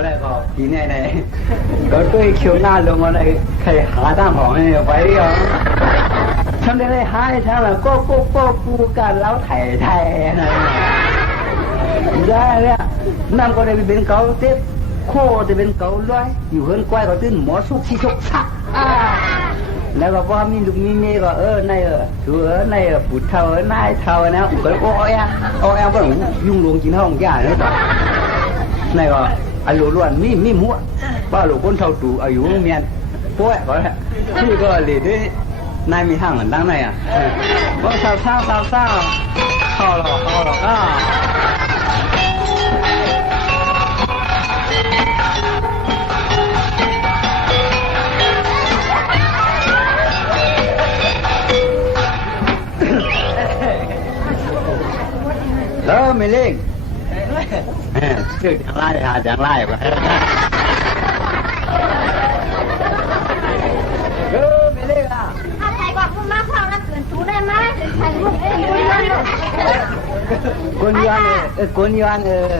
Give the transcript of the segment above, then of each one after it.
过那个皮奶奶，我对球那龙我那开下蛋房的朋友，他们那下一场了，过过过不干老太太呢，然后那个那边搞的。โคจะเป็นเกาล้วยอยู่เฮืนก้อยก็ตื้นหมอสุกชิชกชักแล้วก็พ่อมีลูกมีเมียก็เออนายเออถือเออนายเออปุดเท่าเออนายเท่านะอุกโอ้ยอ่อยอะก็ยุ่งลวงกินห้องยาเนี่ยต่อนายก็ อายุล้วนมีมีมัวป้าหลูกคนเท่าตู่อายุเมียนป่วยก็แล้วนี่ก็หลีดด้วยนายมีห้างเหมือนตั้งไหนอะว่าสาวสาวสาวสาวเข้าหรอเข้าหรออ่าเออไม่เล่ง ชื่อจังไรหาจังไรก็ให้เออไม่เล่นอะถ้าใครกว่าคุณมากความรักเกินชูได้ไหมใครลูกเอ้ยคุณมันลูกกวนยวนเออกวนยวนเออ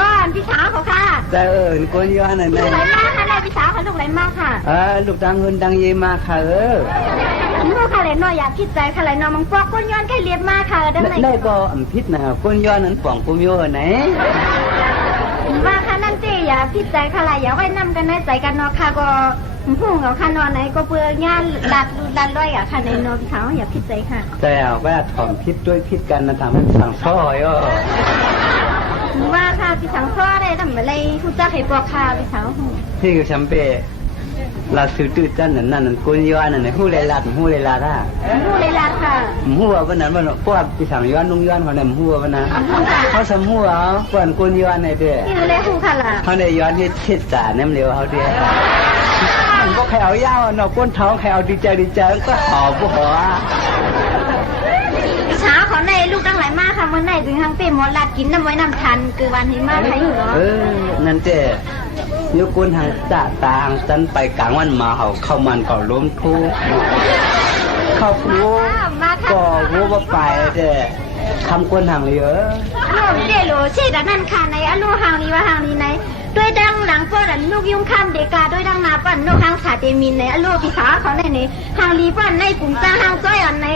ว่าพี่สาวเขาค่ะแต่เออกวนยวนอะไรลูกไหลมากค่ะได้พี่สาวค่ะลูกไหลมากค่ะเออลูกดังเงินดังเยมาค่ะเออลูกค่ะเลยน้อยอยากคิดใจค่ะเลยน้องมังปอกก้นย้อนแค่เรียบมากค่ะได้ไหมได้ก็อันพิษนะกวนยวนนั้นป่องกุมโยไหนะนั่นสิ อย่าพิดใจค่ะเลยอย่าไว้นำกันในใจกันเนาะค่ะก็พุ่งเอาค่ะนอนไหนก็เปื่อยานดัดดันร้อยอะค่ะในนอนพี่สาวอย่าพิดใจค่ะแต่ว่าถ่อมพิษด้วยพิษกันนะทำให้สั่งซ้อยอะว่าค่ะพี่สาวพ่อได้ทำอะไรคุณจ้าให้บอกค่ะพี่สาวที่กับฉันเป ลาซื้อตื้อจันนั่นนั่นกวนยวนนั่นหูเลยลัดหูเลยลัดอะลูกเลยลาค่ะหัววันนั้นมันพวกพี่สั่งย้อนลุงย้อนเขาเนี่ยหัววันนั้นเขาสมหัวเปิ่นกุนย้อนในเด้อนี่เลยคู่ค่ะล่ะเขาในย้อนที่เทศสาน้ำเหลวเขาเด้อมันก็แขวยาวเนาะก้นท้องแขวดีใจดีใจก็หอบบ่หัวเช้าเขาในลูกตั้งหลายมากค่ะเมื่อไหร่ถึงทั้งเป็นหมอลัดกินน้ำไว้น้ำทันคือวันที่มากใครอยู่เนาะเออนั่นเด้อ ยกก้นทางจ่าตางจันไปกลางวันมาเขาเข้ามันก็ล้มทุกเข้าครูมาค่ะก็รู้ว่าไปเด้คำก้นทางเหลือลูกเจโลเชดนั่นค่ะในอลูหางนี้ว่าหางนี้ในด้วยดังหลังป้อนลูกยุ่งข้ามเดกาด้วยดังนาปั้นนกหางขาเตมินในอลูพิสาเขาในนี้หางลีปั้นในกลุ่มจ้าหางจ้อยอันใน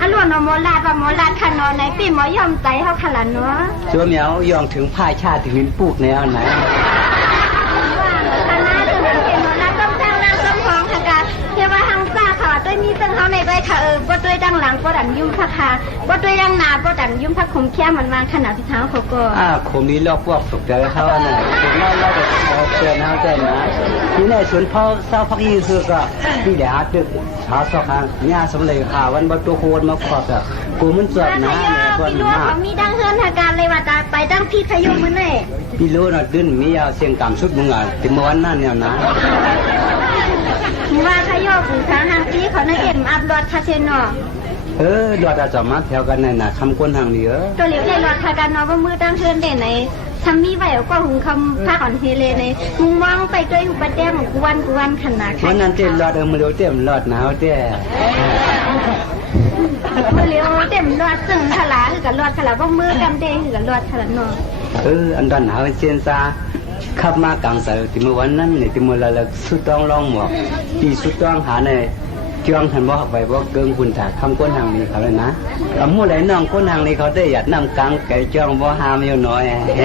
อลูนอมอลาดว่ามอลาดขนอนในปีหมอยอมใจเขาขลันเนาะชัวเหมียวยองถึงผ้าชาติถึงวินปูกแนวไหน เขาในใบค่ะเออบ่ด้วยดังหลังบ่ดันยุ่มพักค่ะบ่ด้วยดังนาบ่ดันยุ่มพักคุมแค่มันวางขนาดที่เท้าเขาก็อ่าคมนี้ลอกพวกสุกเจอเขาน่ะถึงเราเราจะเอาเตือนเขาใจนะที่ในสวนพ่อเศร้าพักยี่คือก็ที่เดี๋ยวหาตึกหาสอกหางเนี่ยสำเร็จหาวันบัตัวโคนมาขอบอะกูมันจดนะพเนี่ยคพี่นรู้ว่ามาเขามีดังเฮือนทางการเลยว่าตาไปดังพี่พายุมื้อนี่พี่รู้นะดิ้นมียาเสียงต่ำสุดมึงอะถึงเมื่อวันนั้นเนี่ยนะว่า พายุผูทางทางพี่เขาในเอ็มอัพรถคาเชนอเออดอดอาจจะมาแถวกันในน่ะคำก้นทางเหลือตัวเหลียวได้รถคากันเนาะว่ามือดังเฮือนได้ไหนทำมีไว้ก็หุงคำผ้าอ่อนเฮเลในมุงมองไปด้วยอุปเดมกวนกวนขนาดวันนั้นเต็มรอดเออมาเร็วเต็มรอดหนาวเต้มือเหลียวเต็มรถซึ่งขลาคือกับรถขลาว่ามือกำเดคือกับรถขลาเนาะเอออันดันหาเซียนซา ขับมากลางสายที่เมื่อวันนั้นเนี่ยที่เมื่อเราสุดต้องลองหมอกที่สุดต้องหาในจ้องทันบอกไปว่าเกิงคุณถาคำก้นทางนี้เขาเลยนะเอาหมู่ไหนน้องก้นทางนี้เขาได้หยัดน้ำกลางไก่จ้องว่าหามอยู่น้อยแฮ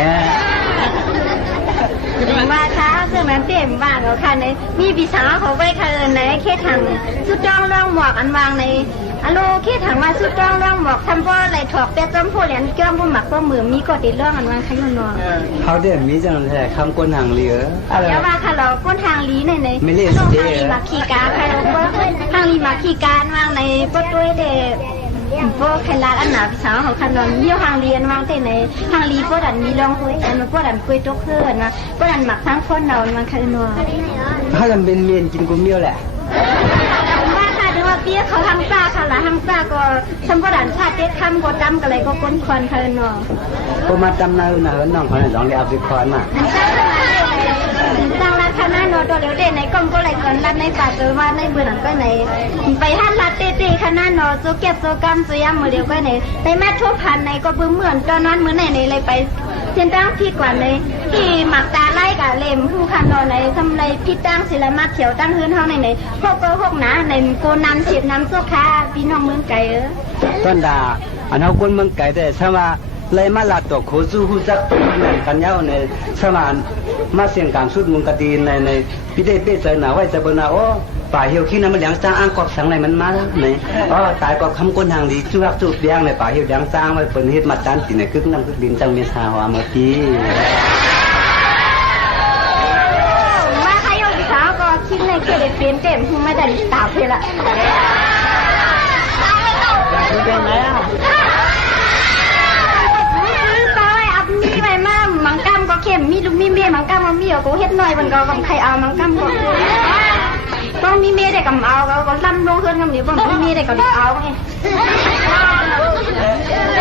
ว่าช้าซึ่งนั้นเต็มว่างเขาค่ะในมีพี่สาวเขาไว้ค่ะเอินในเคถังสุดจ้องร่องหมวกอันวางใน อโลเคถังมาสุดจ้องร่องหมวกทำบ่อะไรถอกแต่จำผู้เหรียญเกี้ยมผู้หมักผู้มือมีกดติดเรื่องอันวางขยุนนอนเขาได้มีจังแท้คำก้นทางเหลืออะไรเดี๋ยวว่าค่ะเราก้นทางลีในในไม่เรียกโลสิทางลีมาขี่กาค่ะเราเบิ้ทางลีมาขี่การวางในปดด้วยเด็พวกใครรักอันหนาพี่สาวเขาคันนอนเลี้ยวทางเรียนวางแต่ในทางลีพวกดันมีรองคุยอันพวกดันคุยตกเพื่อนนะพวกดันหมักทั้งคนเรามันคือนอนเขาจะเป็นเมียนกินกุมเมียวแหละว่าค่ะดูว่า เปียเขาทำซ่าค่ะละทำซ่าก็ทำพวกดันชาติเต็ดคำก็ดำก็เลยก็ก้นควันคือนอนพอมาจำนาหนาน้องเขานี่ยลองได้เอาไปคอนมาตั้งร้านคณะนอตัวเร็วเด่นในกล้องก็เลยเกินรัดในป่าเจอว่าในเบื่อหนังก็ไหนไปห้านรัดเต้ๆคณะนอโจเก็บโจกรรมโจยามมือเดียวก็ไหนในแม่ทั่พันในก็เบื่อเหมือนตอนนั้นมือไหนในเลยไป เส้นตั้งผิดกว่าในที่หมักตาไล่กับเลมผู้คันนอนในทำไรพิดตั้งศิลมาเขียวตั้งพื้นเท่าในในพวกก็พวกหนาในโกนำเสียบน้ำโซคาพี่น้องเมืองไก่เออต้นดาอันเฮาคนเมืองไก่แต่ใช่ว่าเลยมาลาตกโคสู้ฮู้จักตรงนั้นกันยาวในสมามาเสียงการสุดมุงกะดีในในพี่ได้เป้ใจหนาไว้จะเบิ่งนะโอ้ ป่าเหี่ยวขี้น้ำมันเหลียงจ้างอ้างกอกสังไหนมันมาแล้วไหนอ๋อตายก็คำก้นทางดีจุกจุดเลี้ยงในป่าเหี่ยวเหลียงจ้างไว้เปิ้นเฮ็ดมาจานติในกึกน้ำกึกดินจังเมษาวาเมื่อกี้ว่าใครยกพี่สาวก็คิดในเกล็ดเปลี่ยนเต็มคุณไม่ได้ตาเพละเป็นไงอะซอยอับมีไปมามังกัมก็เข้มมีลูกมีเมียมังกัมมามีก็เฮ็ดหน่อยมันก็กับใครเอามังกัมก็ ต้องมีเมียได้กับเอาก็ก็ลำลงเฮือนกับมีบ่มีเมียได้ก็ได้เอาไง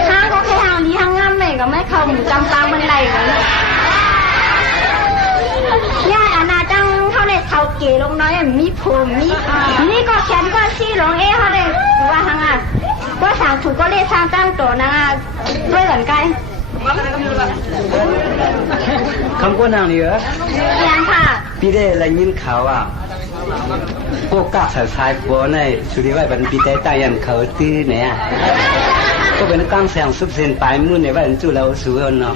ห้างก็แค่ห้างนี้ห้างงามเลยก็ไม่เข้าหมู่จำปางบันไดกันย่าอาณาจังเขาได้เท่าเก๋ลงน้อยมีผมมีนี่ก็แขนก็ชี้ลงเอ้เขาได้ว่าห้างอะก็สั่งถูกก็เลยสร้างตั้งโตัวนะด้วยกันไกลคำก้นทางนี้เหรอยังค่ะ พี่ได้อะไรยินข่าวว่าพวกกาสายสายบัวในสุริวัยบันปีได้ตายันเขาตื้อเนี่ยก็เป็นกางแสงซุบเซนปลายมือในวันจุเราสูงเนาะ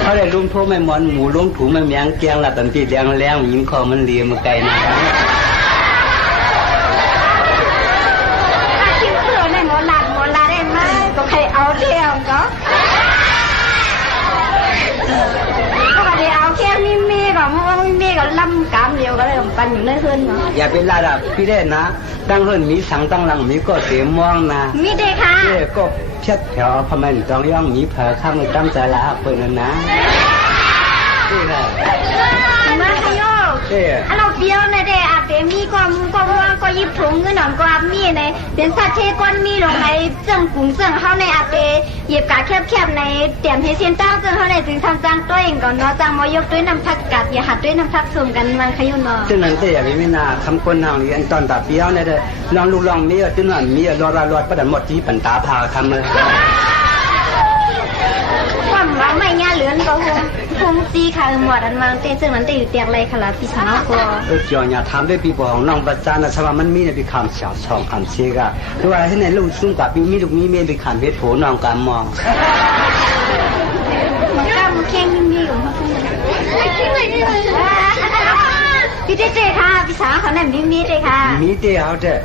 เขาได้ลุงพวกไม่มอนหมูลุงถูไม่เมียงเกียงละตันปีแดงแรงยิงคอมันเลียมาไกลนะ ถ้าคิดเผื่อในหมอลาดหมอลาได้ไหมก็ใครเอาเดียวก็ก็ไม่ได้เอาแค่มีเมียก็มันมีเมียก็ลำกามเดียวก็เลย ปันอยู่ในเฮือนเนาะอย่าเป็นลาดาพี่ได้นะ ตั้งเฮิรนมีสังตั้งหลังมีก็เสียม่วงนะมีเด้ค่ะเจ้ก็เพียดแถวพมันต้องย่องมีเผอข้ามตั้งใจละเปิดนะนะนี่แหละมาขยโยเจ้ อันเราเดียวในเด้อาเปมีก็มูก็ว่างก็ยิบถุงเงินหนองก็อามีในเป็นสัตว์เทก้อนมีลงในเจังกุ้งเจังเฮาในอาเปเหยียบกาแคบๆในเตรียมให้เสียนตั้งเจังเฮาในจึงทำจังตัวเองก่อนเนาะจังมายกด้วยน้ำผักกัดอย่าหัดด้วยน้ำผักสมกันมันขยุนเนาะจึงนั้นแต่อย่าไปไม่นาคำคนนางนี้อันตอนตัดเปี้ยวเนี่ยเด้อลองลูกลองมีอจึงนั้นมีรอรอรอประดันหมดที่ปันตาพาทำเลย ความว่าไม่ง่าเหลือนก็คงคงซีค่ะหมวดอันมังเตซึ่งมันเตอยู่เตียงไรค่ะล่ะพี่สาวก็เออจออย่าทำด้วยปีบของน้องประจานนะสว่ามันมีในปีคำเฉาช่องคำเชกะคือว่าที่ในลูกซุ่มกับปีมีลูกมีเมียปีคำเพชรโผน้องการมองมันก้ามันแข้งมีมีอยู่พี่เจ๊เจ๊ค่ะพี่สาวเขาเนี่ยมีมีเจ๊ค่ะมีเดียวเด้อ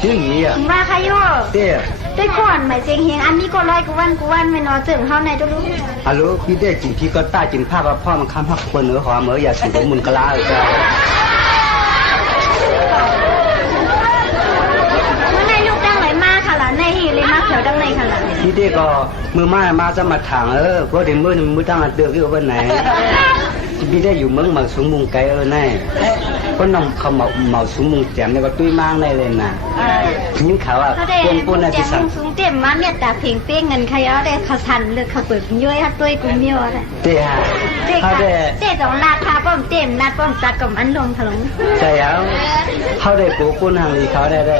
ชื่อนี้อะถึงว่าค่ะโยเด้ อด้วยก่อนหมายเสียงเฮียงอันนี้ก็ร้อยกวันกวันไม่นอนเจิงเฮาในตัวรู้ฮัลโหลพี่ได้จิงพี่ก็ต้าจิงภาพว่าพ่อมันคำพักคนเหนือหอมเหมืออย่าสูงมุนกะลาจ้าเมื่อในลูกดังไหลมาค่ะล่ะในที่เลยมาเขียวดังในค่ะล่ะพี่ได้ก็มือมามาจะมาถางเออเพราะเดี๋ยวมือนึงมือตั้งอันเดือกที่วันไหนพี่ได้อยู่เมืองเหมาสูงมุงไกลเออแน่ ก็น้องเขาเหมาเหมาสูงมุงแจ่มเนี่ยก็ตุ้ยมากในเลยนะยิงข่าวว่าเขาได้ปนปนอะไรแจที่มสั่งสูงเต็มมาเนี่ยแต่เพ่งเป้งเงินใครเอาได้เขาทันเลือกเขาเปิดย้อยฮัดด้วยกูเมียวอะไรเตี้ยเจ๊เขาค่ะได้เจ๊สองลาดพาป้อมเต็มนัดป้อมจัดกับอันลงถลงใจเอาเขาได้ปูกุ้นทางนี้เขาได้ได้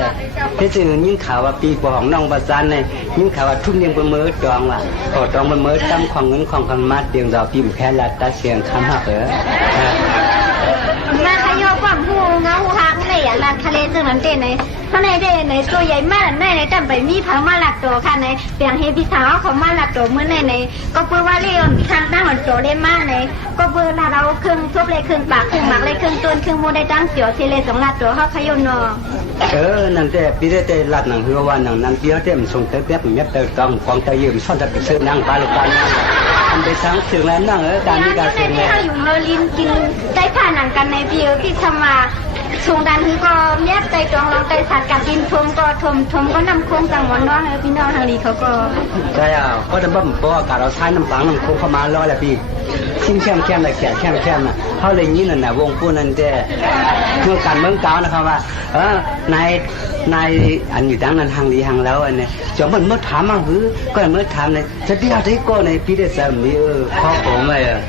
ที่จริงยิ่งข่าวว่าปีปของน้องประจันเนี่ยยิ่งข่าวว่าทุ่มยังเป็นมือจองว่ะขอจองเป็นมือตั้มของเงินของคำมาเตียงดาวพิมพ์แค่ละตัดเสียงคำหักเออ ทะเลซึ่งนั้นเต้นในเขาในเด้นในตัวใหญ่มากในในจำไปมีพังมาหลักตัวค่ะในเปียนให้พี่สาวเขามาหลักตัวเมื่อในในก็เพื่อว่าเลี้ยงทางตั้งหันตัวได้มากในก็เพื่อเราเครื่องทุบเลยเครื่องปากเครื่องหมักเลยเครื่องต้นเครื่องมูได้ตั้งเสียวเทเลสองหลาดตัวเขาขยโนอเออนั่นแต่ปีได้แต่หลัดหนังหัวว่าหนังนั้นเดียวเต็มส่งเต็มเต็มเม็ดเต็มต้องฟองตะยืมซ่อนจะไปซื้อนั่งปลาลูกปลานั่งอันไปสังถึงแล้วนั่งเออการนี้การเสียงที่ยเขาอยู่เมอร์ลินกินได้ผ่านหนังกันในพิวที่ทำมา ชงดันคือก็เมียใจตรงลองใจสัตว์กับดินทมก็ทมทมก็นำโค้งต่างหมอนน้องพี่น้องทางนี้เขาก็ใช่อะก็จะบ่มปออากาศเราใช้น้ำปังน้ำโคเข้ามาล้อแหละพี่ชิ้นแคมแคมเลยแขกแคมแคมน่ะเขาเลยงี้นั่นนะวงปูนั่นแต่เมื่อการเมืองเก่านะครับว่าเออนายนายอันอยู่ดังนั้นทางดีทางแล้วอันเนี่ยจอมมันเมื่อถามมาหือก็เมื่อถามเลยจะเดียวที่ก็ในพี่ได้สามีเออพ่อผมเลยอะ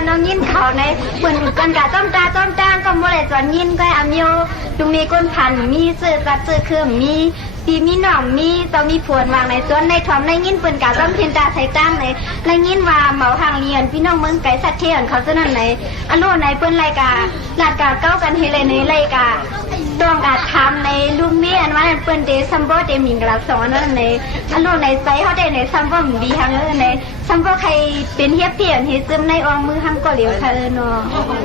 นน้องยินเขาในเหมือนกันกะต้มตาต้อมตางก็บ่ได้จอนยินก็อามิวดูมีก้นพันมีเสื้อกัดเสื้อเครื่องมีปีมีหน่องมีต้องมีผวนวางในส่วนในถอมในยินเปิ้นกาต้มเพียนตาไทยตั้งในในยินว่าเหมาทางเรียนพี่น้องเมืองไก่สัตว์เทียนเขาเสนั่นไหนอันโลในเปิ้นรายกาลาดกาเก้ากันเฮเลยในรายกาต้องการทำในลูกมีอันว่าเปิ้นเดซัมโบเดมิงกลาสองอันนั้นในอันโลในใจเขาได้ในซัมโบมีทางเออใน ซัมโบใครเป็นเฮียเปลี่ยนเฮียซึมในอองมือทำก็เหลียวค่ะเออเนาะ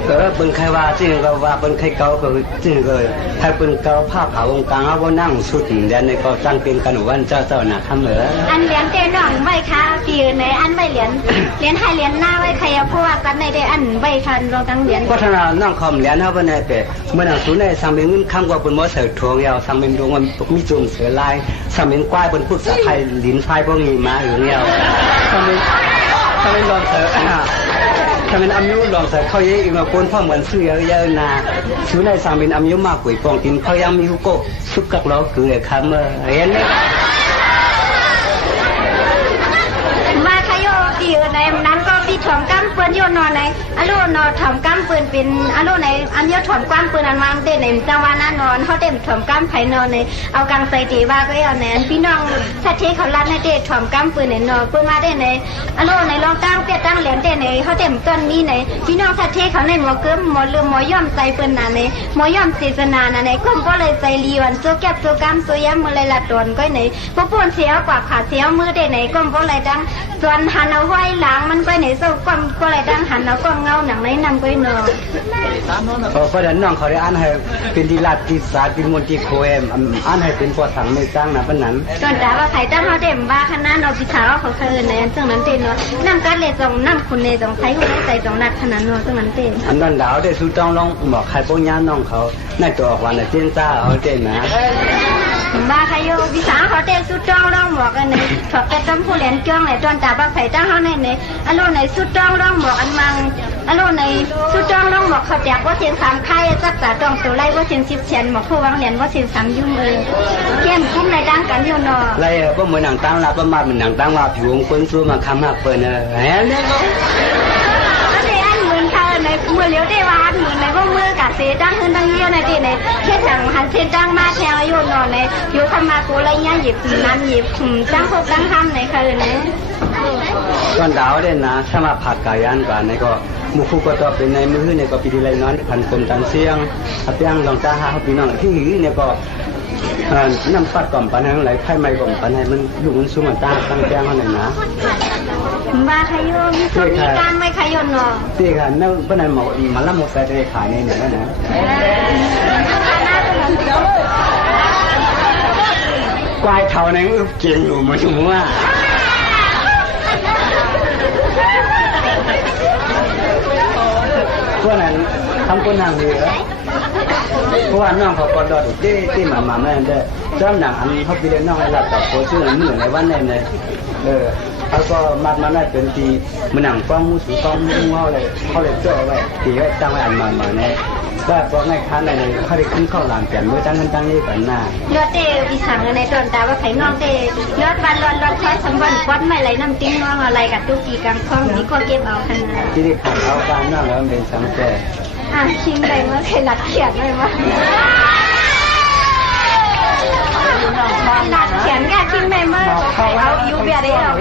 เออเป็นใครว่าจริงก็ว่าเป็นใครเก่าก็จริงก็ถ้าเป็นเก่าผ้าขาวงกลางเอาว่านั่งสุดเดียนในก็ตั้งเป็นกันวันเจ้าเจ้าหนักทำเหรออันเหรียญเต้นน้องไว้ค่ะพี่ในอันไว้เหรียญเหรียญให้เหรียญหน้าไว้ใครเอาพวกกันในได้อันไว้คันรองตั้งเหรียญพัฒนาน้องคอมเลียนเฮาบ่ได้แต่เมื่อหนังสูในสังเป็นเงินคำกว่าเป็นบ่เสือทวงยาวสังเป็นดวงมันมีจุ่มเสือลายสังเป็นกว้ายเป็นพูดภาษาไทยลิ้นไฟบ่มีมาอยู่เงี้ยสังเป็นสังเป็นลองเสือสังเป็นอายุลองเถอะเขาเยอีมาปนพ่อเหมือนเสือเยอะนาสูในสามเป็นอายุมากกว่าปองกินเขายังมีฮุกโกสุกกักล้อคือคำเออเห็นไหมมาขยโยกี่ในนั้นก็พี่ถองกั้มเปืนโยนนอนในอโลนอถอมกั้มปืนเป็นอโลในอันโยถอมกั้มปืนอันวางเด่นในจังหวะนั้นนอนเขาเต็มถอมกั้มไผ่นอนในเอากังใส่ตีว่าก็เอาในพี่น้องถ้าเทเขาลัดในเด็ดถอมกั้มปืนในนอปืนมาได้นในอโลในรองตั้งเปียตั้งเหรียญเด่นในเขาเต็มต้นนี้ในพี่น้องถ้าเทเขาในหมอเกิมหมอลืมหมอย่อมใจปืนนานในหมอย่อมเจตนานาในก้มก็เลยใจลีวันโซแก็บโซกัมโซย้ำมือเลยละตนก็ในพวกปวนเสียวกว่าขาเสียวมือได้นในก้มก็เลยดังส่วนหันเอาไว้หลังมันก็ในโซก้มก็เลยดังหันเอาก้มเงาหนังในนำก็เนาะเพราะฉะนั้นน้องเขาได้อ่านให้เป็นดีลาติสาเป็นมนติโคเอมอ่านให้เป็นปอถังไม่ตั้งนะปนนั้นตอนจ้าว่าใครตั้งเขาเต็มว่าคณะนอพิชาเขาเคยในจังนั้นเต็นเนาะนั่งกัดเลยจงนั่งคุณในจงใช้คุณใจจงนัดขนาดเนาะจังนั้นเต็นอันนั้นดาวได้สู้จ้องลองบอกใครป้องย่าน้องเขาในตัวออกวันน่ะเจนจ้าเอาเจนนะ ว่าใครโยพิสาเขาเต็สุดจ้องร้องหมวกกันในถอดแต่ต้มผู้เลี้ยงจ้องในตอนจ้าว่าใครตั้งเขาในในอโลในสุดจ้องร้องหมวกอันมังอโลในสุดจ้องร้องหมวกเขาแจกว่าเสียงสามไข่จักษาจ้องตัวไล่ว่าเสียงสิบเชียนหมวกผู้วางเหรียญว่าเสียงสามยุ่งเออเข้มคุ้มในดังกันอยู่นาะไรเออพวกมือนหนังตั้งละประมาณมันหนังตั้งว่าผิวของคนสู้มาคำหักเปินเออแหมเนี่ย ก็ได้อันเหมือนค่ะใน มือเลี้ยวได้ว่าเหมือนในพวกมือกับเสดังขึ้นดังเยี่ยในที่ในแค่จังหันเสดังมาแทงอายุนอนในอยู่ทำมากูไรเงี้ยหยิบน้ำหยิบจังพบจังทำในคืนนี้ตอนดาวได้นะถ้ามาผัดกายันก่อนในก็มุคุก็ต่อเป็นในมือในก็ปีดีไรน้อยพันคนตันเสียงอาเปียงลองตาหาเขาปีน้องที่หือเนี่ยก็ น้ำปัดก่อมปันให้ไหลไพ่ไม่ก่อมปันให้มันอยู่มันสู้มันตาตั้งแจ้งเขาหน่อยนะว่าขยมมีคนมีการไม่ขยมเนาะที่ค่ะนั่นเป็นอะไรหมอมาละหมดใส่ในขายในไหนนะกวายเท่านั้นอึบเกียงอยู่มาถึงว่า พวกนั้นทำคนนางเหลือเพราะว่าน้องเขาก็ดอดที่ที่มามาแม่เด้อจอมหนังอันนี้เขาไปเรียนน้องให้รับต่อโคชื่อเหมือนในวันนั้นเลยเออเขาก็มัดมาได้เป็นทีมันหนังกล้องมือสูฟ้องมือเขาเลยเขาเลยเจาะไว้ทีไว้ตั้งไว้อันมามาเนี่ย ก็พวกในค้านในเขาได้ขึ้นเข้าหลังเปลี่ยนมือตั้งกันตั้งนี้ก่อนหน้าเลือดเตะพิสังในตอนตาว่าไข่น้องเตะเลือดวันร้อนร้อนคอยสมบัติก้อนไม่ไหลน้ำติ้งน้องอะไรกับตุกีกังคล้องนี่ก็เก็บเอาขนาดที่ได้ผ่านเอาการนั่งแล้วมันเป็นสังเกตอะชิมไปเมื่อเคยหลักเขียนเลยมั้ยหลักเขียนแค่ชิมไปเมื่อใครเอาอยู่เบียร์ได้หรอ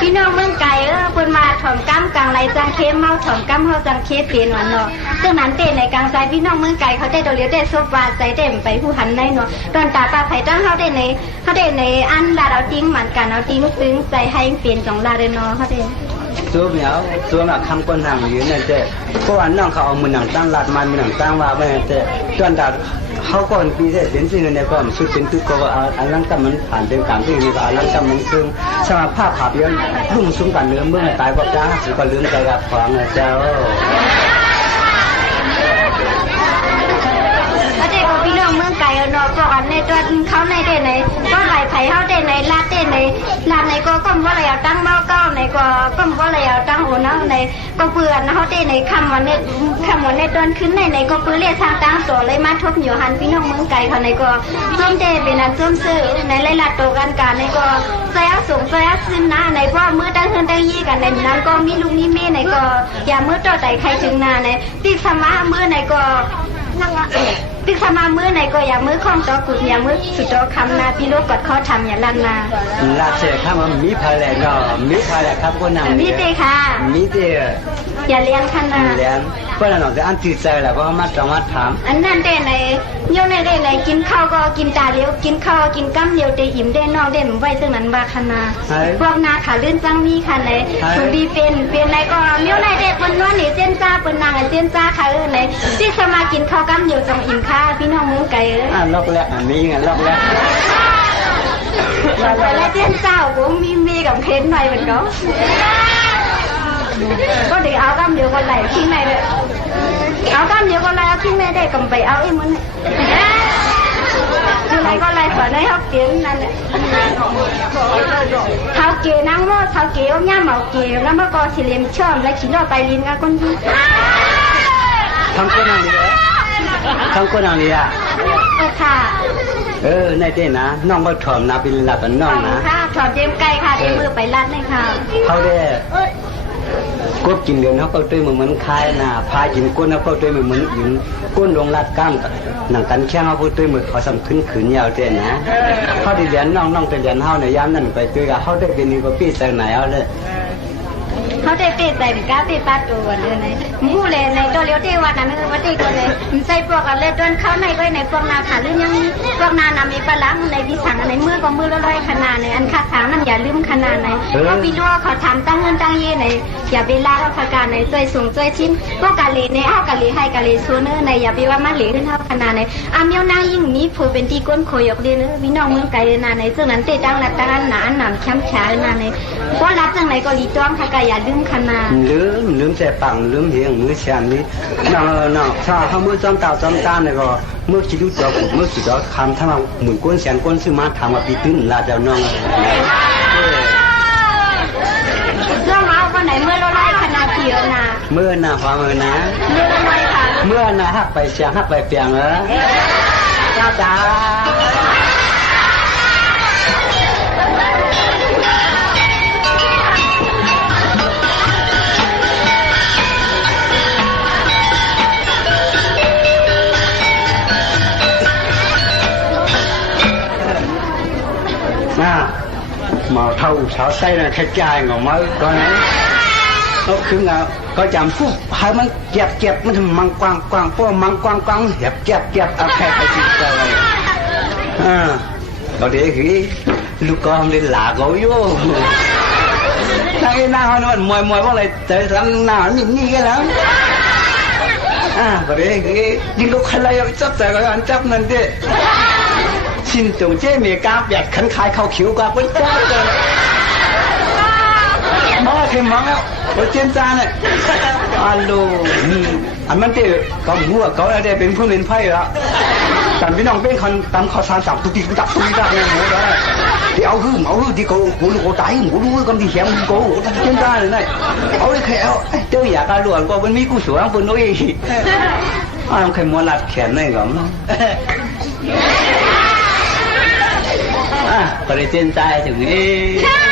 พี่น้องเมืองไก่เออเพิ่นมาถอมก้ามกลางไรจังเข้มเมาถอมก้ามเฮาจังเคเปลี่ยนวันเนาะซึ่งนั้นเต้นในกลางใจพี่น้องเมืองไก่เขาได้โดเรียได้ซบวาใจเต็มไปผู้หันได้เนาะตอนตาปลาไผ่ตั้งเฮาได้ในเฮาได้ในอันลาเราติ้งหมือนกันเอาติ้งซึ้งใจให้เปลี่ยนจงลาเดเนาะเฮาได้ตัวเหมียวตัวหนักคำคนห่างอยู่นั่นเจ้เพราะว่าน้องเขาเอามือหนังตั้งลาดมันมือหนังตั้งว่าไม่เจ้จนดา เขาก่อนปีเสร็จเป็นสิ่งในก็สุดเป็นทุกก็ว่าอันลังกำมันผ่านเป็นการที่มีก็อันลังกำมันซึ่งสมาภาพภาพเยอะรุ่งสุ้มกันเนื้อเมื่อตายก็จ้าก็ลืมใจกับฟังเจ้า ก็ได้กับพี่น้องเมื องไก่เนาะก็อันในตัวเขาในได้ไหนก็ไหลไผ่เฮาได้ไหนลาดได้ไหนลาดไหนก็ก็ว่าอะไรเอาตั้งเมาก้าไหนก็ก็บ่เลยเอาตั้งโอนะในก็เปือนนะเขาได้ในคำวันนี้คำวันนี้ตอนขึ้นในในก็เปือเรียกทางตั้งตัวเลยมาทบอยู่หันพี่น้องเมืองไกลเขาในก็ส้มเดเป็นอันส้มซื้อในไล่ลัดโตกันการในก็ใส่เอาสูงใส่เอาขึ้นนะในเพราะมือตั้งเฮือนตั้งยี่กันในนั้นก็มีลุงมีเม่ในก็อย่ามือต่อใจใครถึงนาในติดสมามือในก็ติดสมามือในก็ อย่ามือข้องต่อกุดอย่ามือสุดต่อคำนาพี่ลูกกดข้อทำอย่าลันนาลาเสข้ามันมีพาแลเนาะมีพาแลครับก็นั่งมีเตค่ะมีเต อย่าเลี้ยงขนาดเลี้ยงก็นั่นเนาะจะอันติดใจแหละเพราะมาต้องมาถาม อันนั้นได้ไหนโยนได้ไหนกินข้าวก็กินตาเลี้ยวกินข้าวกินกั้มเดียวได้อิ่มได้นอกได้หมไว้ตึงนั้นบาคณาพวกนาขาลื่นจังมีค่ะไหนคุณดีเป็นเป็นไหนก็เมียวไหนได้ปนนวลนี่เส้นจ้าปนนางเส้นจ้าค่ะเออไหนที่สมากินข้าวกั้มเดียวจังอิ่มค่ะพี่น้องเมืองไกลเอออ่าลอกแรกอะมีไงลอกแรกแล้วเส้นเจ้าก็มีมีกับเค้นหน่อยเหมือนกัน ก็เดี๋ยวเอากั้มเดียวกันไหลที่ไหนเลยเอากั้มเดียวกันไหลเอาที่แม่ได้กำไปเอาไอ้มันอะไรก็อะไรสอนให้เขาเก่งนั่นแหละเขาเก๋นั่งว่าเขาเก๋ว่าย่าเมาเก๋แล้วเมื่อก่อนสิเลมชอบและขี่รถไปลินกันคนที่ทำก็นั่งดีเลยทำก็นั่งดีอะเออค่ะเออในเต้นะน้องก็ถอมนาเป็นหลักกันน้องนะค่ะถอดเจมไก่ค่ะเจมมือไปรัดเลยค่ะเขาได้ กดกินเดือนเขาก็ด้วยมือเหมือนคายนะพากินก้นเขาก็ด้วยมือเหมือนยืนก้นลงลัดก้ามหนังกันแข้งเขาก็ด้วยมือเขาสำขึ้นขืนยาวเต้นะเขาได้เรียนน้องน้องไปเรียนเขาในยามนั้นไปด้วยกับเขาได้เป็นนี่ก็พี่ใส่ไหนเอาเลย เขาได้เตะใส่ก้าเตะปัดตัวเลยในมู้เลยในตัวเลี้ยวเตะวันนั้นเออวัดเตะก็เลยใส่พวกกันเลยต้นเข้าในก็ในพวกนาขาลื่นยังพวกนานามีปลาล้างในที่สั่งในมือก็มือละร้อยขนาดในอันคาถางนั่นอย่าลืมขนาดในเขาพี่รู้เขาทำตั้งเงินตั้งเย่ในอย่าไปลาเขาพการในช่วยส่งช่วยชิ้นพวกกาลีในเอากาลีให้กาลีซูเนอร์ในอย่าไปว่ามันเหลือขึ้นเท่า ขนาดในอาเมียวนางยิ่งมีผู้เป็นที่ก้นโคยกเรียนพี่น้องเมืองไกลนาในซึ่งนั้นเตะตั้งนัดตั้งหนาหนำช้ำช้านาในเพราะรับจังไหนก็รีต้อมค่ะก็อย่าลืมขนาดลืมลืมใส่ปังลืมเหียงมือเชียนนี้น้องน้องถ้าเขามือจอมตาจอมตาเนี่ยก็เมื่อคิดดูจอกูเมื่อคิดจอคำถ้ามาหมุนก้นเสียนก้นซื้อมาทำมาปีตื้นลาเจ้าน้องเรื่องเอาวันไหนเมื่อเราไล่ขนาดเดียวนะเมื่อหน้าความเมื่อนะเมื่อเราไล่ค่ะ เมื่อนาหักไปเสียงหักไปเปียงเออจ้าจ้าน่าหมอเท่าสาวไส้น่ะแค่จ่ายงอมาก่อนนั้น nó cứ là có chạm phúc hai mang kẹp kẹp nó thầm mang quang quang po mang quang quang kẹp kẹp kẹp à phải phải chịu ra này à có để cái lúc con lên lạ gấu vô thằng ấy nào nó mồi mồi bao lại tới thằng nào nhìn như cái lắm à có để cái đi lúc khai lại chấp tại cái anh chấp nên thế xin tổng chế mẹ cá bẹt khấn khai khâu khiếu qua quên quá rồi มาเข็มมังอะรถเจนจานอะอัลโหลอันมันเตะก็ หัวเขาได้เป็นผู้เล่นไพ่ละแต่พี่น้องเป็นคนตามข้าวสารสับตุกติกตักตุกตักเนี่ยหมูเลยที่เอาคือเอาคือที่เขาหูเขาตายหมูรู้กันที่เสียงเขาเจนจานเลยเอาเลยแค่เอาเจ้าอยากการหลวนก็มันมีกูสวยคนนู้นอีกอ้าวใครมัวหลัดแขนเลยก็อะไปเจนใจถึงนี้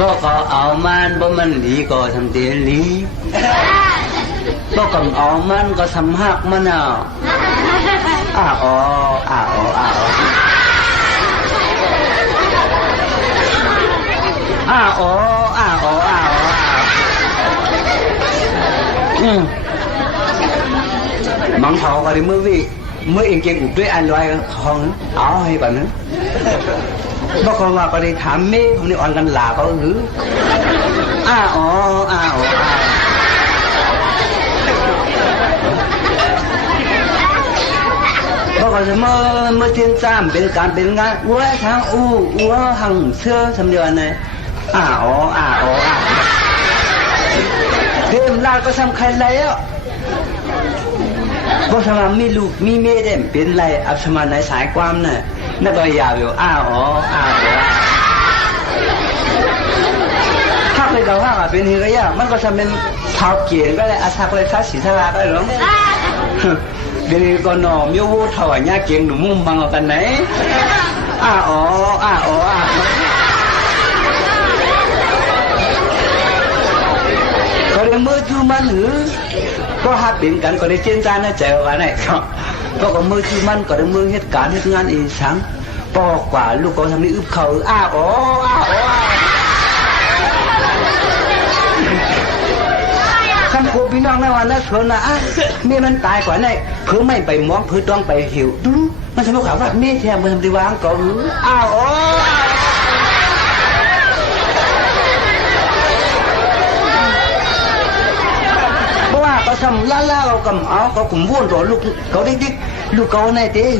บ่ก็เอามันบ่มันหลีก็ทำเตียนหลีบ่ก็เอามันก็ทำหักมันเอะอ้าอ๋ออ้าอ๋ออ้าอ๋ออ้าอ๋ออ้าอ๋ออ้าอ๋ออืมมังเผาก็ได้เมื่อวิเมื่อเองเก่งอุดด้วยอันลอยของเอาให้ป่ะนะ บางคนว่าก็ได้ถามเม่ผมนี่อ่อนกันหลาเขาหรืออ้าอ๋ออ้าอ๋ออ้าบางคนจะเมื่อเมื่อเทียนจามเป็นการเป็นงานวัวทางอู้วัวหังเสื้อสำเดียวนี่อ้าอ๋ออ้าอ๋ออ้าเดิมลาก็สำคัญแล้วก็สมามีลูกมีเมียเด่มเป็นไรอับสมาในสายความน่ะ นั่นก็ยาวอยู่อ้าอ๋ออ้าอ๋อเป็นเฮียมันก็ทำเป็นชาวเกียนก็เลยอาชาก็เลยทัศสีทราก็เลยหรออ่าเดี๋ยวนี้ก็นอมยูวูถอยญาเกียงหนุ่มมุ่งบังเอากันไหนอ้าอ๋ออ้าอ๋ออ้าก็ได้มือจูมันหือก็หักเป็นกันก็ได้เจนจานนะเจ้ากันไหน ก็ก็มือที่มันก็ได้มือเหตุการณ์เหตุงานเองสังปอกกว่าลูกก็ทำนี่อึบเขาอ้าอ๋ออ้าอ๋อคำพูพี่น้องในวันนั้นเพิ่นนะอะเมียมันตายกว่าไหนเพิ่งไม่ไปมองเพิ่งต้องไปหิวดูมันสมมติข่าวว่าเมียแท้มันทำดีวางก็ออ้าอ๋อ เพราะว่าเขาทำล่าล่าเขากำเอาเขาขุมวุ่นตัวลูกเขาดิ๊กๆลูกเขาในเต้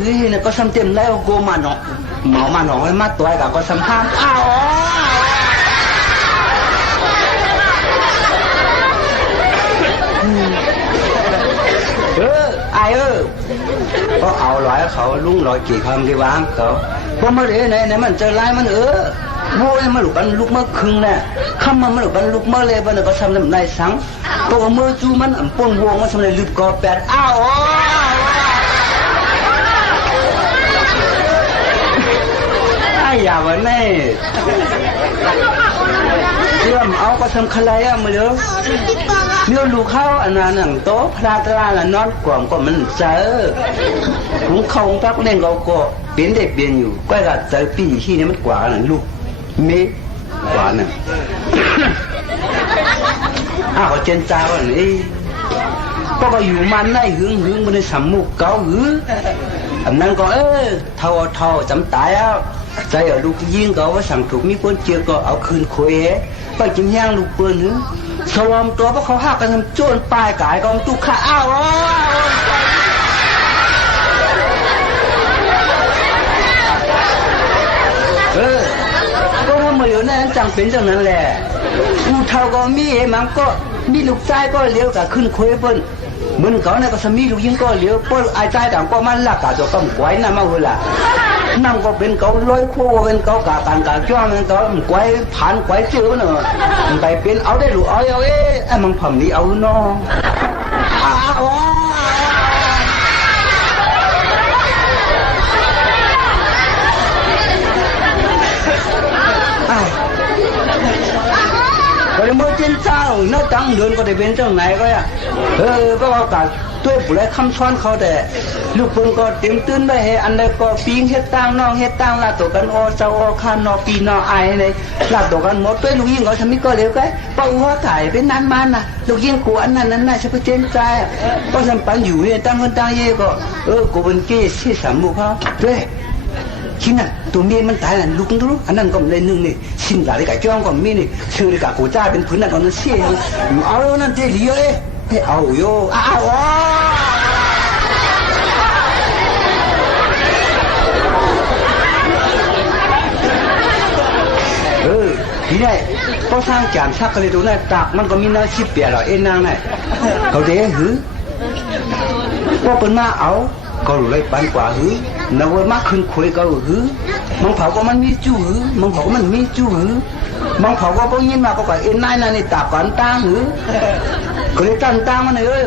หือเนี่ยก็ทำเต็มแล้วโกมาเนาะหมอมาหนองให้มาตัวกับก็ทำห้ามอ้าวเออไอเออก็เอาหลอยเขาลุงหลอยกี่คำที่วางเขาเพราะเมื่อเดี๋ยวไหนไหนมันเจอลายมันเออโว้ยมันหลุดกันลูกเมื่อครึ่งน่ะคำมันมันหลุดกันลูกเมื่อเลยมันก็ทำน้ำในสัง ตัวเมื่อจูมันอ่ำปนวงมันทำในลืบกอแปดอ้าวไอ้ยาวันนี้เรื่องเอาก็ทำคลายอะมาเลยเมื่อลูกเข้าอันนั้นหนังโต๊ะพระตราละนอนกล่อมก็มันเจอผมเขาพักเล่นเขาก็เปลี่ยนได้เปลี่ยนอยู่ก็ก็เจอปีที่นี่มันกว่าน่ะลูกเมกว่าน่ะ อ้าวเจนจ้าวันนี้ก็ก็อยู่มันได้หึงหึงมันในสามมุกเกาหืออันนั้นก็เออเท่าเท่าจำตายอะใจเอาลูกยิงก็ว่าสั่งถูกมีคนเจียก็เอาคืนคุยไปจิ้มย่างลูกปืนหือสวมตัวเพราะเขาหักกันทำโจรปลายกายกองตุกขาอ้าวอ้าวเออก็ทำมาอยู่นั่นจังเป็นจังนั้นแหละ เท่าก็มีเอมันก็มีลูกชายก็เลี้ยวกับขึ้นคุยเปิ้นเหมือนเขาเนี่ยก็สมีลูกยิงก็เลี้ยวเปิ้นไอ้ใจต่างก็มันลักกาตัวก็กวยนั่นมาเวละนั่งก็เป็นเขาลอยคู่เป็นเขากาการกาจ้องเป็นเขากว้ผ่านกว้เจอเนอะไปเป็นเอาได้หรือเอาเอาเอ้ไอ้มันผมนี่เอาเนาะอ้าว มือเจนเจ้าเนื้อตังเดินก็ได้เป็นเจ้าไหนก็อ่ะเออก็เอากัด้วยผู้ใดคำช้อนเขาแต่ลูกปืนก็เต็มตื้นไปเฮอันใดก็ปีงเฮ็ดตังน้องเฮ็ดตังลาตัวกันโอเจ้าโอคานอปีนอไอเลยลาตัวกันหมดด้วยลูกยิงเขาทำมิก็เร็วก็ป้าหัวถ่ายเป็นนั้นมันน่ะลูกยิงกูอันนั้นนั้นน่ะใช่ปะเจนใจก็ทำปันอยู่เนี่ยตั้งเงินตั้งเย่ก็เออกูเป็นเก้ที่สามมุกเขาด้วย 지나 돈내면 다는 누군들 안 하는 건 내는 네 신다 내가 좋은 건 미니 그러니까 고자 빈 분나 거는 시에 아우는 데 리얼에 아우요 아와า이래กาจ้องก็สร้าเป็งจานชักกันเลยดูนะตากมันก็มีน้าชิบเปียหรอเอ็นนางน่ะเขาเด้หือก็เป็นมาเอาก็รู้เลยปันกว่าหือ นวมาขึ้นคุยก็หือมังเผาก็มันมีจูหือมังเผาก็มันมีจูหือมังเผาก็พวกยินมาก็ก็เอ็นนายนั่นนี่ตาก่อนตาหือก็เลยตั้งตามันเลย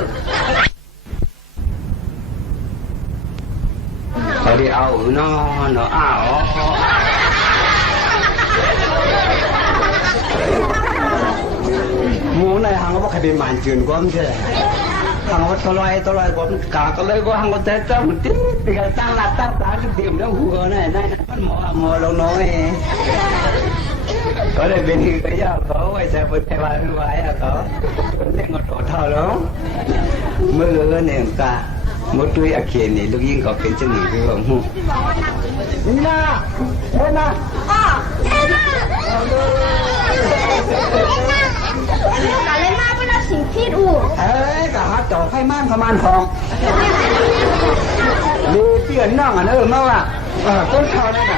เขาได้เอาเนาะเนาะอ้าวหมูในหางก็บอกใครเป็นหมานจืนก็ไม่ใช่ hàng có tao loay tao loay có cả tao lấy có hàng có té cho một tí thì cái tăng là tăng giá cái điểm đó hùa này này nó mò mò lâu nói có đây bên kia cái giờ có quay xe với xe vai với vai à có nên ngọt đỏ thở đó mưa cái này cả một tuổi ở kia này lúc yên có cái chân này cái không hù Nina Nina อ๋อเอ็น่าเอ็น่าอะไรมาเป็นเราสิ่งที่ดู ê cả hát trò phay man pha man phòng đi tiền năng à nữa mà à ờ con thao đây nè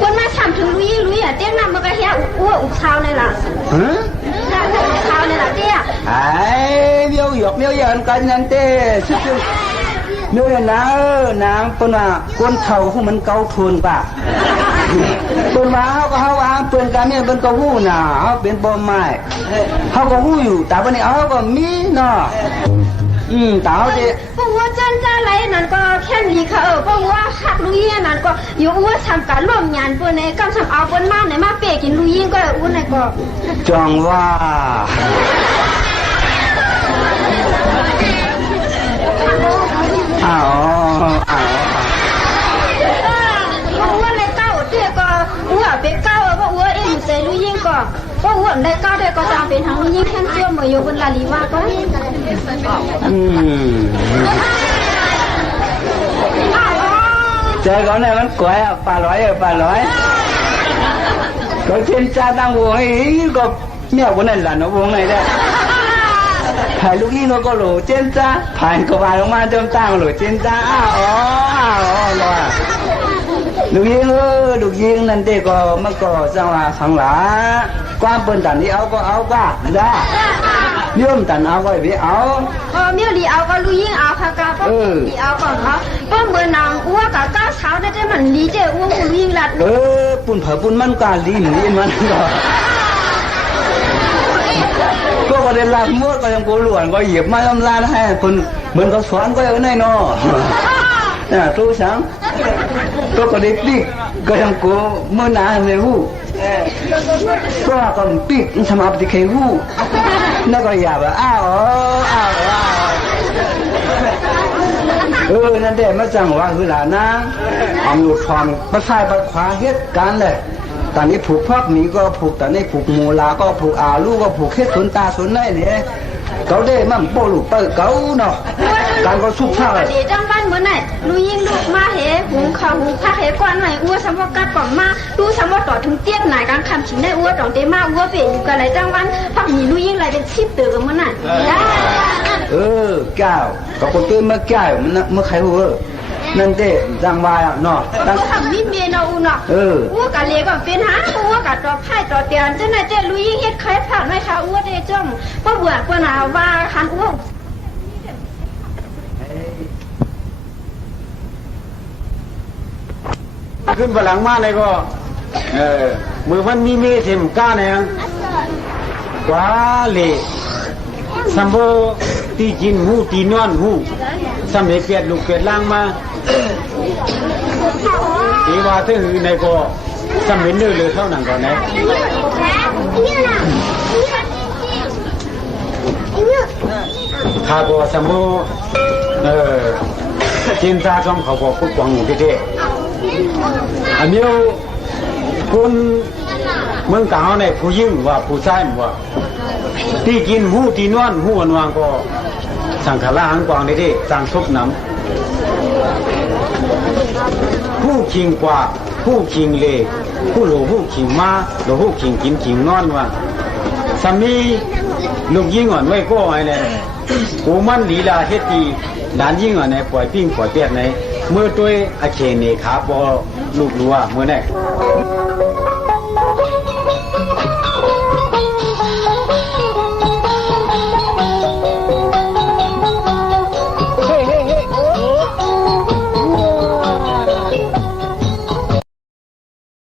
คนมาถามถึงลุยลุยอะเตี้ยนำมากระเฮียอ้วอุกเช้าเลยล่ะ hả เช้าเลยล่ะเตี้ย ai miêu dọc miêu giờ anh cân anh tê sức sức นู่นนะเออนางปนว่ากวนเท่าผู้มันเกาทุนป่ะ เปิ้นว่าเฮาก็เฮาว่าเปิ้นกันเนี่ยเปิ้นก็ฮู้น่ะเฮาเป็นบ่ไม้เฮาก็ฮู้อยู่แต่วันนี้เฮาก็มีเนาะอืมต่เจะพวกว่าจันจ้าไรนั่นก็แค่นี้ค่ะเออพวกว่าหักลูกยิงนั่นก็อยู่ว่าทำการร่วมงานปุ่นในกำทำเอาปุ่นมาในมาเปกินลูกยิงก็อุ้นในก็จองว่าอ้าวอ้าว พวกว่าในเก้าเตี้ยก็ว่าเป็นเก้าพวกว่าเอ็มเซ ลูกยิงก็พวกว่าในเก้าได้ก็จำเป็นทั้งลูกยิงแค่เชื่อมอยู่บนลาลีว่าก็อืมใจเขาเนี่ยมันกวยอะปลาร้อยอะป ลาร้อยก็เช่นจ้าตั้งวงไอ้ก็เนี่ยวันนั้นหลานวงไหนได้ถ่ายลูกนี่เราก็หลูเจนจ้าผ่านก็ผ่านลงมาเติมตั้งหลูเจนจ้าอ้าวอ๋ออ้าวอ๋อรอลูกยิงเออลูกยิงนั่นเด็กก็มันก็จังหวะขังหลาความเปิ้นตันนี้เอาก็เอาก็ได้ย่อมตันเอาก็ไปเอาเออเมียลีเอาก็ลูกยิงเอาค่ะกาพวกลีเอาก่อนเขาป้อมเบอร์นางอ้วกับก้าวเช้าได้แต่มันลีเจ้อ้วลูกยิงลัดเออปุ่นเผาปุ่นมันกาลีหนีมันก็ก็ประเด็นลาบมดก็ยังโกหลวนก็เหยียบไม้ลำลาให้คนเหมือนเขาสอนก็ยังไงเนาะน่ะตู้สัง ก็ก็ได้ปีกก็ยังโกเมื่อนาเลยหูก็ก็ปีกทำอัปติเคหูนั่นก็อย่าแบบอ้าวอ้าวอ้าวเออนั่นเด้มาจังว่าคือหลานนะเอาอยู่ทองมาใส่ไปขวาเฮ็ดกันเลยตอนนี้ผูกพอกหมีก็ผูกตอนนี้ผูกหมูลาก็ผูกอาลูกก็ผูกเฮ็ดสนตาสนได้เนี่ย เขาได้มั่งโปลูกเปิดเกาเนาะการก็สุกท่าเดี๋ยวจังบ้านเมื่อไหร่ลูกยิงลูกมาเหหุงข้าวหุงข้าวเหก่อนไหนอ้วสมว่ากัดก่อนมาดูสมว่าต่อถึงเจี๊ยบไหนการคำชินได้อ้วต่อเตมาอ้วเปลี่ยนอยู่กันไรจังบ้านพักมีลูกยิงไรเป็นชิปเตือเมื่อไหร่เออแก้วก็คนตื่นมาแก้วมันเมื่อใครหัว นั่นเด้จังว่าเนาะตั้งทำมีเมียนาอูเนาะเอออ้วกะเลก็เป็นหาอ้วกะต่อไพ่ต่อเตียนเจ้าหน้าเจ้ลูกยิงเฮ็ดใครผ่านไม่ค่ะอ้วเด้จ้องเพราะเบื่อกว่านาว่าคันอ้วขึ้นบนหลังมาเลยก็ เออ มือวันมีเมเทมก้าเนี่ยกว่าเลสัมโบตีจินหูตีนอนหู สัมเด็จเปียดลูกเปียดล่างมาตีว่าถึงในก็สัมเด็จเลือเลยเท่านั้นก่อนนะข้าก็สัมโบเออจินตาจอมเขาบอกปุ๊กวังอยู่ที่เด้อันนี้คนเมืองกลางเนี่ยผู้ยิ่งว่าผู้ชายว่าที่กินหูที่นอนหูวันวางก็ สังขารหังกวางได้ที่สังซุปน้ำผู้คิงกว่า ผู้คิงเลผู้หลูผู้คิงมาหลผู้คิงกินคิงนอนว่าสามีลูกยิ่งอ่อนไว้ก็ไอ้เนี่ยกูมันลีลาเฮ็ดดีด่านยิ่งอ่อนเนี่ยปล่อยปิ้งปล่อยเปียกไหนเมื่อตัวอาเชเนขาปอลูกรัวเมื่อไหน